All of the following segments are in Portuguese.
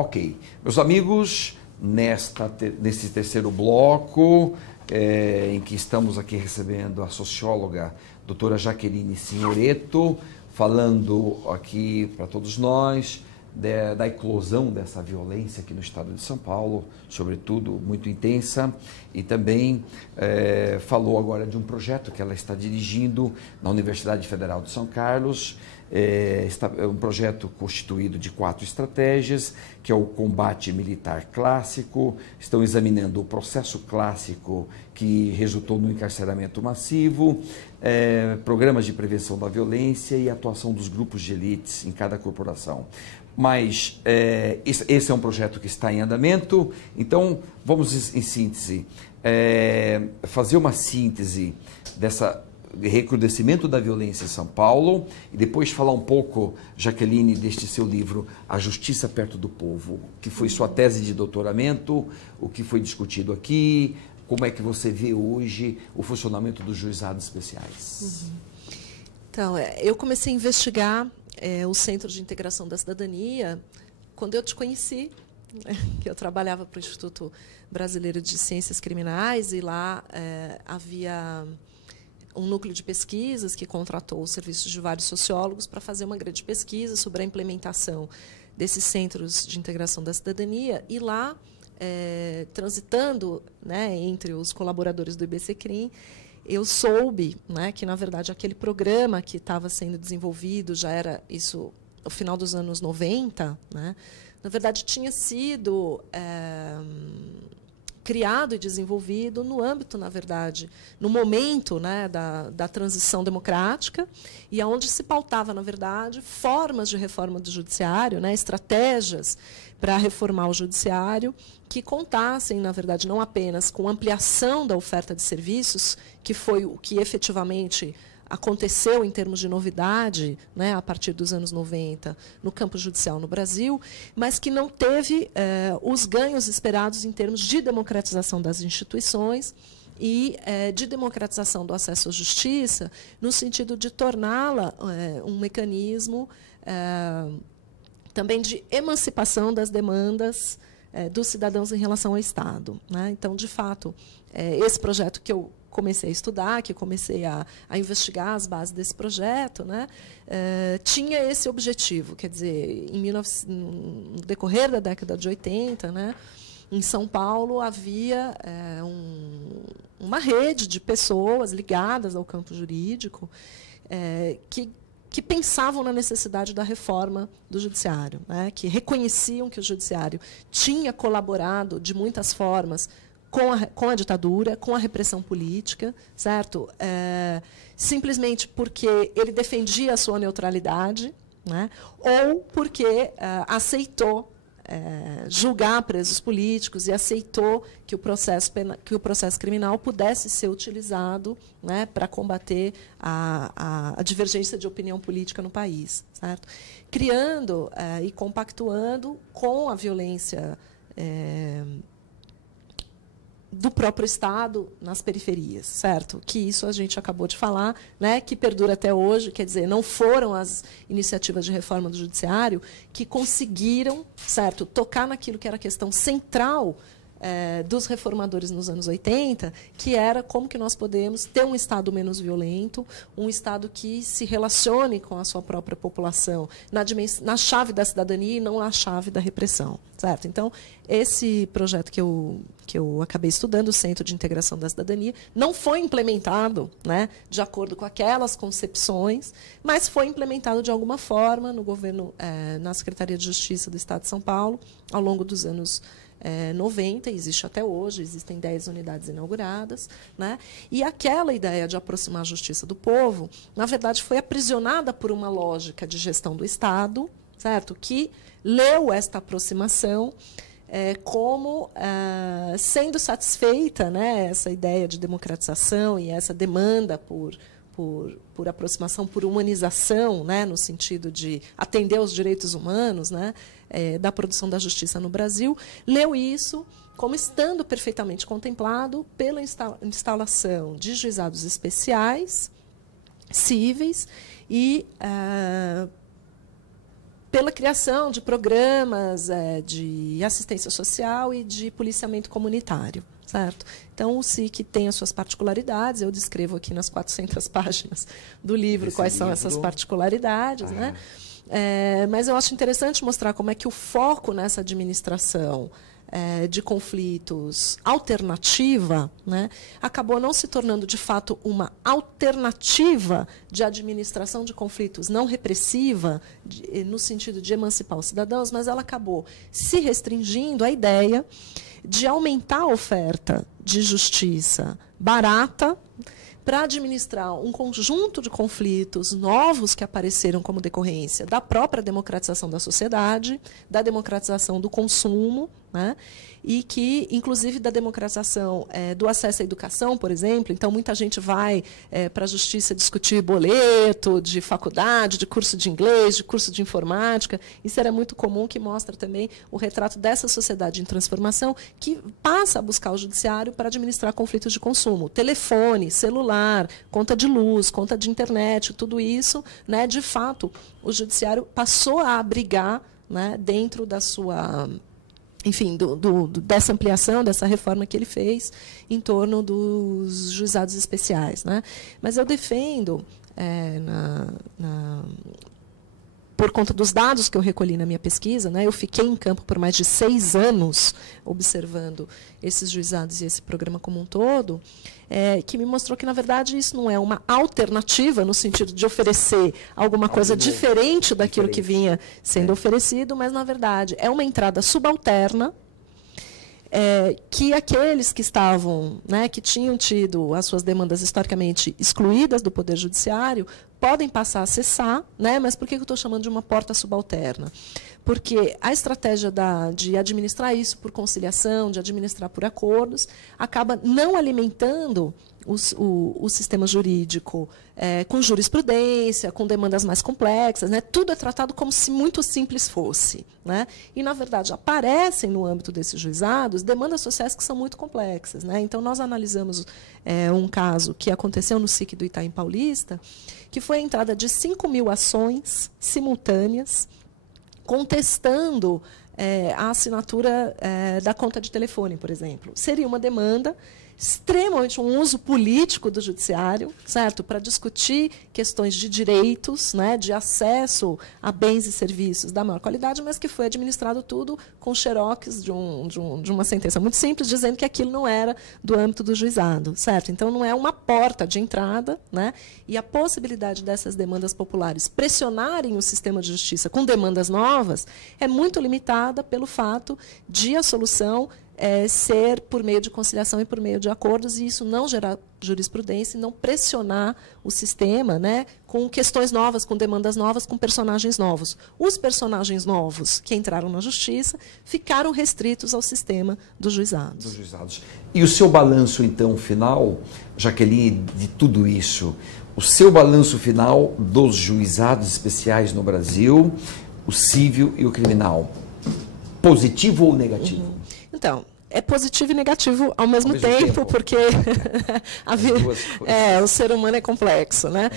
Ok. Meus amigos, nesse terceiro bloco, em que estamos aqui recebendo a socióloga doutora Jaqueline Signoretto, falando aqui para todos nós da eclosão dessa violência aqui no estado de São Paulo, sobretudo muito intensa, e também falou agora de um projeto que ela está dirigindo na Universidade Federal de São Carlos. É um projeto constituído de 4 estratégias, que é o combate militar clássico. Estão examinando o processo clássico que resultou no encarceramento massivo, programas de prevenção da violência e atuação dos grupos de elites em cada corporação. Mas esse é um projeto que está em andamento, então vamos, em síntese, fazer uma síntese dessa recrudescimento da violência em São Paulo e depois falar um pouco, Jaqueline, deste seu livro A Justiça Perto do Povo, que foi sua tese de doutoramento, o que foi discutido aqui, como é que você vê hoje o funcionamento dos juizados especiais. Então, eu comecei a investigar o Centro de Integração da Cidadania quando eu te conheci, que eu trabalhava para o Instituto Brasileiro de Ciências Criminais, e lá havia um núcleo de pesquisas que contratou os serviços de vários sociólogos para fazer uma grande pesquisa sobre a implementação desses centros de integração da cidadania. E lá, transitando, né, entre os colaboradores do IBCCRIM, eu soube, né, que, na verdade, aquele programa que estava sendo desenvolvido, já era isso no final dos anos 90, né, na verdade, tinha sido criado e desenvolvido no âmbito, na verdade, no momento, né, da transição democrática, e aonde se pautava, na verdade, formas de reforma do judiciário, né, estratégias para reformar o judiciário que contassem, na verdade, não apenas com ampliação da oferta de serviços, que foi o que efetivamente aconteceu em termos de novidade, né, a partir dos anos 90, no campo judicial no Brasil, mas que não teve os ganhos esperados em termos de democratização das instituições e de democratização do acesso à justiça, no sentido de torná-la um mecanismo também de emancipação das demandas dos cidadãos em relação ao Estado, né? Então, de fato, esse projeto que eu comecei a estudar, que eu comecei a investigar as bases desse projeto, né, tinha esse objetivo. Quer dizer, no decorrer da década de 80, né, em São Paulo havia uma rede de pessoas ligadas ao campo jurídico que pensavam na necessidade da reforma do judiciário, né, que reconheciam que o judiciário tinha colaborado de muitas formas com a ditadura, com a repressão política, certo? Simplesmente porque ele defendia a sua neutralidade, né? Ou porque aceitou julgar presos políticos e aceitou que o processo criminal pudesse ser utilizado, né, para combater a divergência de opinião política no país, certo? Criando e compactuando com a violência do próprio Estado nas periferias, certo? Que isso a gente acabou de falar, né, que perdura até hoje, quer dizer, não foram as iniciativas de reforma do judiciário que conseguiram, certo, tocar naquilo que era a questão central dos reformadores nos anos 80, que era como que nós podemos ter um Estado menos violento, um Estado que se relacione com a sua própria população, na chave da cidadania e não na chave da repressão, certo? Então, esse projeto que eu acabei estudando, o Centro de Integração da Cidadania, não foi implementado, né, de acordo com aquelas concepções, mas foi implementado de alguma forma no governo, na Secretaria de Justiça do Estado de São Paulo, ao longo dos anos 90, existe até hoje, existem 10 unidades inauguradas, né? E aquela ideia de aproximar a justiça do povo, na verdade, foi aprisionada por uma lógica de gestão do Estado, certo? Que leu esta aproximação como sendo satisfeita, né, essa ideia de democratização e essa demanda por aproximação, por humanização, né, no sentido de atender aos direitos humanos, né, da produção da justiça no Brasil, leu isso como estando perfeitamente contemplado pela instalação de juizados especiais, cíveis, e pela criação de programas de assistência social e de policiamento comunitário. Certo? Então, o SIC tem as suas particularidades, eu descrevo aqui nas 400 páginas do livro quais são essas particularidades. Né? Mas eu acho interessante mostrar como é que o foco nessa administração de conflitos alternativa, né, acabou não se tornando, de fato, uma alternativa de administração de conflitos não repressiva, no sentido de emancipar os cidadãos, mas ela acabou se restringindo à ideia de aumentar a oferta de justiça barata para administrar um conjunto de conflitos novos que apareceram como decorrência da própria democratização da sociedade, da democratização do consumo, né? E que, inclusive, da democratização do acesso à educação, por exemplo. Então, muita gente vai para a justiça discutir boleto de faculdade, de curso de inglês, de curso de informática. Isso era muito comum, que mostra também o retrato dessa sociedade em transformação, que passa a buscar o judiciário para administrar conflitos de consumo. Telefone, celular, conta de luz, conta de internet, tudo isso, né, de fato, o judiciário passou a abrigar, né, dentro da sua... enfim, dessa ampliação, dessa reforma que ele fez em torno dos juizados especiais. Né? Mas eu defendo, por conta dos dados que eu recolhi na minha pesquisa, né, eu fiquei em campo por mais de 6 anos observando esses juizados e esse programa como um todo, que me mostrou que, na verdade, isso não é uma alternativa no sentido de oferecer alguma coisa diferente daquilo que vinha sendo oferecido, mas, na verdade, é uma entrada subalterna, que aqueles que estavam, né, que tinham tido as suas demandas historicamente excluídas do Poder Judiciário, podem passar a acessar, né, mas por que eu estou chamando de uma porta subalterna? Porque a estratégia de administrar isso por conciliação, de administrar por acordos, acaba não alimentando o sistema jurídico com jurisprudência, com demandas mais complexas. Né? Tudo é tratado como se muito simples fosse. Né? E, na verdade, aparecem no âmbito desses juizados demandas sociais que são muito complexas. Né? Então, nós analisamos um caso que aconteceu no SIC do Itaim Paulista, que foi a entrada de 5.000 ações simultâneas, contestando a assinatura da conta de telefone, por exemplo. Seria uma demanda extremamente um uso político do judiciário, certo, para discutir questões de direitos, né, de acesso a bens e serviços da maior qualidade, mas que foi administrado tudo com xerox de uma sentença muito simples, dizendo que aquilo não era do âmbito do juizado, certo? Então, não é uma porta de entrada, né, e a possibilidade dessas demandas populares pressionarem o sistema de justiça com demandas novas é muito limitada pelo fato de a solução ser por meio de conciliação e por meio de acordos, e isso não gerar jurisprudência e não pressionar o sistema, né, com questões novas, com demandas novas, com personagens novos. Os personagens novos que entraram na justiça ficaram restritos ao sistema dos juizados. E o seu balanço, então, final, Jaqueline, de tudo isso, o seu balanço final dos juizados especiais no Brasil, o civil e o criminal, positivo ou negativo? Então, é positivo e negativo ao mesmo tempo, porque o ser humano é complexo. Né?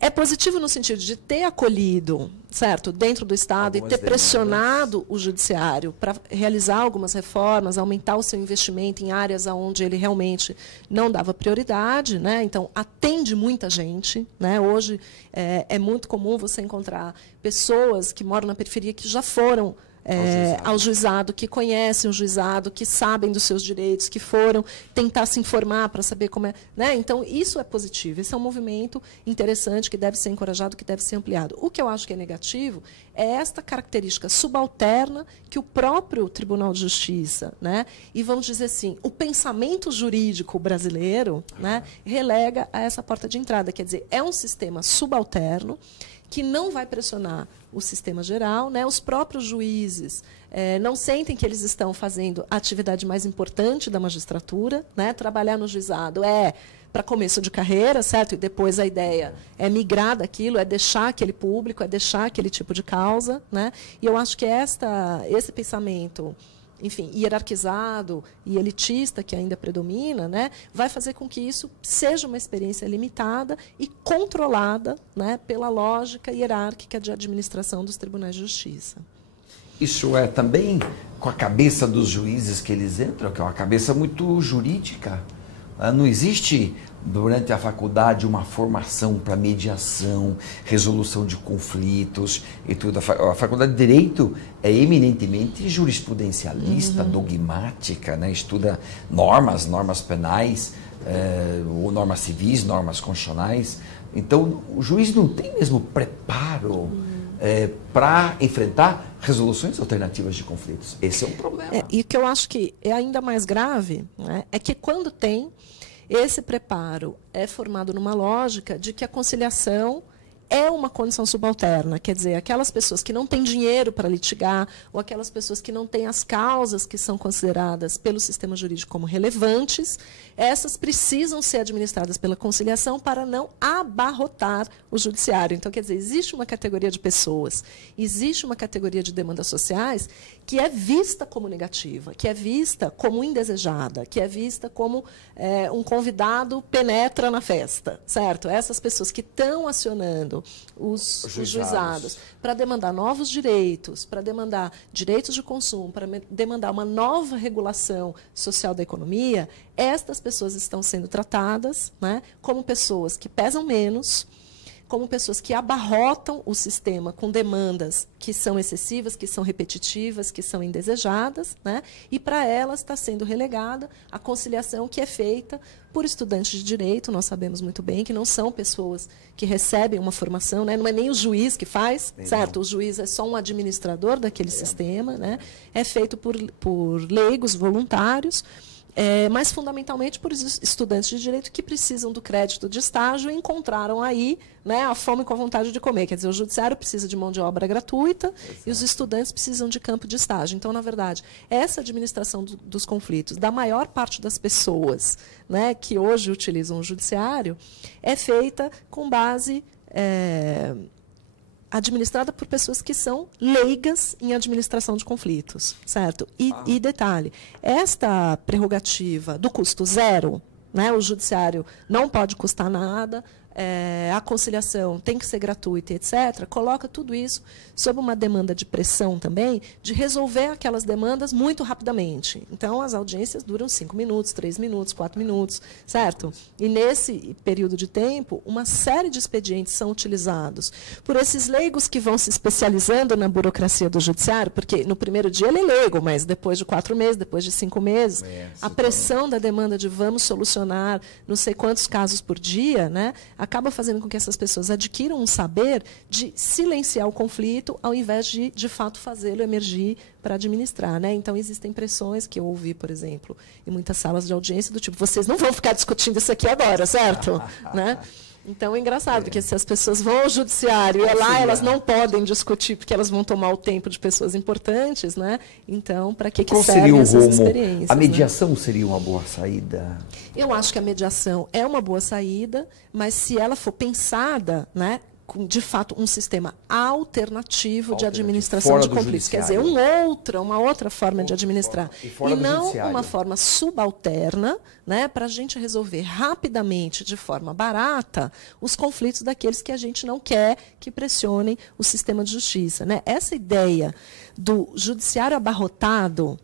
É positivo no sentido de ter acolhido, certo, dentro do Estado e ter pressionado o judiciário para realizar algumas reformas, aumentar o seu investimento em áreas onde ele realmente não dava prioridade. Né? Então, atende muita gente. Né? Hoje é muito comum você encontrar pessoas que moram na periferia que já foram ao juizado, que conhecem o juizado, que sabem dos seus direitos, que foram tentar se informar para saber como é. Né? Então, isso é positivo. Esse é um movimento interessante que deve ser encorajado, que deve ser ampliado. O que eu acho que é negativo é esta característica subalterna que o próprio Tribunal de Justiça, né, e vamos dizer assim, o pensamento jurídico brasileiro, né, relega a essa porta de entrada. Quer dizer, é um sistema subalterno que não vai pressionar o sistema geral. Né? Os próprios juízes não sentem que eles estão fazendo a atividade mais importante da magistratura. Né? Trabalhar no juizado para começo de carreira, certo? E depois a ideia é migrar daquilo, é deixar aquele público, é deixar aquele tipo de causa. Né? E eu acho que esse pensamento enfim, hierarquizado e elitista que ainda predomina, né, vai fazer com que isso seja uma experiência limitada e controlada, né, pela lógica hierárquica de administração dos tribunais de justiça. Isso é também com a cabeça dos juízes que eles entram, que é uma cabeça muito jurídica. Não existe, durante a faculdade, uma formação para mediação, resolução de conflitos e tudo. A faculdade de Direito é eminentemente jurisprudencialista, dogmática, né? Estuda normas penais, ou normas civis, normas constitucionais. Então, o juiz não tem mesmo preparo para enfrentar resoluções alternativas de conflitos. Esse é um problema. E o que eu acho que é ainda mais grave, né, é que quando tem esse preparo é formado numa lógica de que a conciliação é uma condição subalterna, quer dizer, aquelas pessoas que não têm dinheiro para litigar, ou aquelas pessoas que não têm as causas que são consideradas pelo sistema jurídico como relevantes, essas precisam ser administradas pela conciliação para não abarrotar o judiciário. Então, quer dizer, existe uma categoria de pessoas, existe uma categoria de demandas sociais que é vista como negativa, que é vista como indesejada, que é vista como um convidado penetra na festa, certo? Essas pessoas que estão acionando os juizados para demandar novos direitos, para demandar direitos de consumo, para demandar uma nova regulação social da economia, estas pessoas estão sendo tratadas, né, como pessoas que pesam menos, como pessoas que abarrotam o sistema com demandas que são excessivas, que são repetitivas, que são indesejadas, né? E para elas está sendo relegada a conciliação que é feita por estudantes de direito. Nós sabemos muito bem que não são pessoas que recebem uma formação, né? Não é nem o juiz que faz, certo? O juiz é só um administrador daquele sistema, né? É feito por leigos voluntários, mas fundamentalmente por estudantes de direito que precisam do crédito de estágio e encontraram aí, né, a fome com a vontade de comer. Quer dizer, o judiciário precisa de mão de obra gratuita e os estudantes precisam de campo de estágio. Então, na verdade, essa administração dos conflitos da maior parte das pessoas, né, que hoje utilizam o judiciário é feita com base administrada por pessoas que são leigas em administração de conflitos, certo? E detalhe, esta prerrogativa do custo zero, né, o judiciário não pode custar nada, a conciliação tem que ser gratuita, etc., coloca tudo isso sob uma demanda de pressão também, de resolver aquelas demandas muito rapidamente. Então, as audiências duram 5 minutos, 3 minutos, 4 minutos, certo? E, nesse período de tempo, uma série de expedientes são utilizados por esses leigos que vão se especializando na burocracia do judiciário, porque no primeiro dia ele é leigo, mas depois de 4 meses, depois de 5 meses, a pressão da demanda de vamos solucionar não sei quantos casos por dia, né, acaba fazendo com que essas pessoas adquiram um saber de silenciar o conflito ao invés de fato, fazê-lo emergir para administrar, né? Então, existem pressões que eu ouvi, por exemplo, em muitas salas de audiência, do tipo, vocês não vão ficar discutindo isso aqui agora, certo? Né? Então, é engraçado, porque se as pessoas vão ao judiciário e lá elas não podem discutir, porque elas vão tomar o tempo de pessoas importantes, né? Então, para que servem essas experiências? A mediação, né, seria uma boa saída? Eu acho que a mediação é uma boa saída, mas se ela for pensada, né, com, de fato, um sistema alternativo de administração de conflitos. Quer dizer, uma outra forma de administrar. E não uma forma subalterna, né, para a gente resolver rapidamente, de forma barata, os conflitos daqueles que a gente não quer que pressionem o sistema de justiça. Né? Essa ideia do judiciário abarrotado,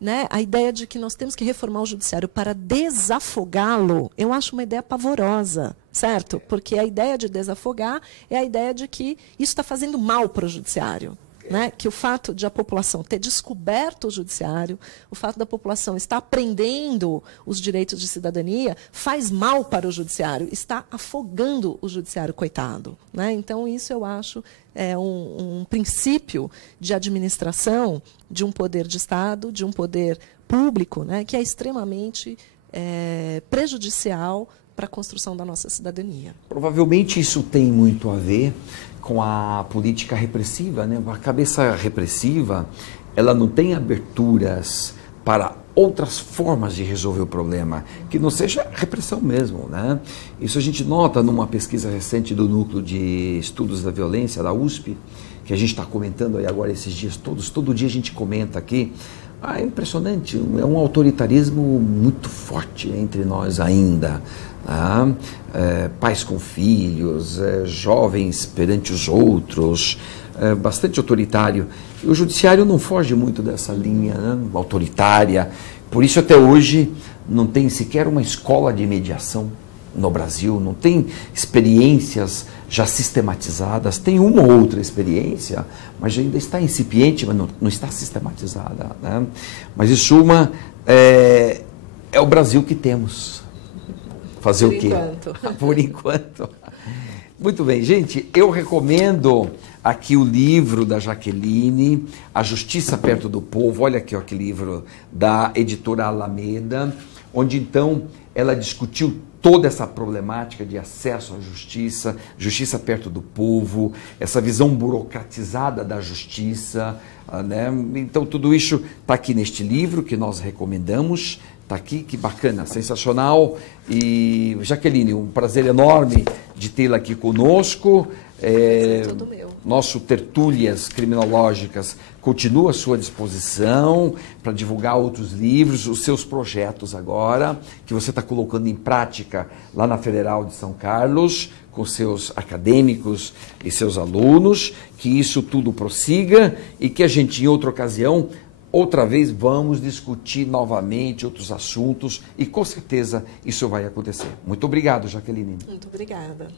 né, a ideia de que nós temos que reformar o judiciário para desafogá-lo, eu acho uma ideia pavorosa, certo? Porque a ideia de desafogar é a ideia de que isso está fazendo mal para o judiciário. Né? Que o fato de a população ter descoberto o judiciário, o fato da população estar aprendendo os direitos de cidadania, faz mal para o judiciário, está afogando o judiciário, coitado. Né? Então, isso eu acho um princípio de administração de um poder de Estado, de um poder público, né, que é extremamente prejudicial para a construção da nossa cidadania. Provavelmente isso tem muito a ver com a política repressiva, né? A cabeça repressiva, ela não tem aberturas para outras formas de resolver o problema, que não seja repressão mesmo, né? Isso a gente nota numa pesquisa recente do Núcleo de Estudos da Violência, da USP, que a gente está comentando aí agora esses dias todos, todo dia a gente comenta aqui, Ah, é impressionante, é um autoritarismo muito forte entre nós ainda. Tá? Pais com filhos, jovens perante os outros, bastante autoritário. E o judiciário não foge muito dessa linha, né, autoritária. Por isso, até hoje, não tem sequer uma escola de mediação no Brasil, não tem experiências já sistematizadas. Tem uma ou outra experiência, mas ainda está incipiente, mas não está sistematizada. Né? Mas, em suma, é o Brasil que temos. Fazer o quê? Por enquanto. Muito bem, gente, eu recomendo aqui o livro da Jaqueline, A Justiça Perto do Povo. Olha aqui, ó, que livro da editora Alameda, onde então ela discutiu toda essa problemática de acesso à justiça, justiça perto do povo, essa visão burocratizada da justiça, né? Então tudo isso está aqui neste livro que nós recomendamos. Está aqui, que bacana, sensacional. E, Jaqueline, um prazer enorme de tê-la aqui conosco. Todo meu. Nosso Tertúlias Criminológicas continua à sua disposição para divulgar outros livros, os seus projetos agora, que você está colocando em prática lá na Federal de São Carlos, com seus acadêmicos e seus alunos, que isso tudo prossiga e que a gente, em outra ocasião, outra vez vamos discutir novamente outros assuntos e com certeza isso vai acontecer. Muito obrigado, Jaqueline. Muito obrigada.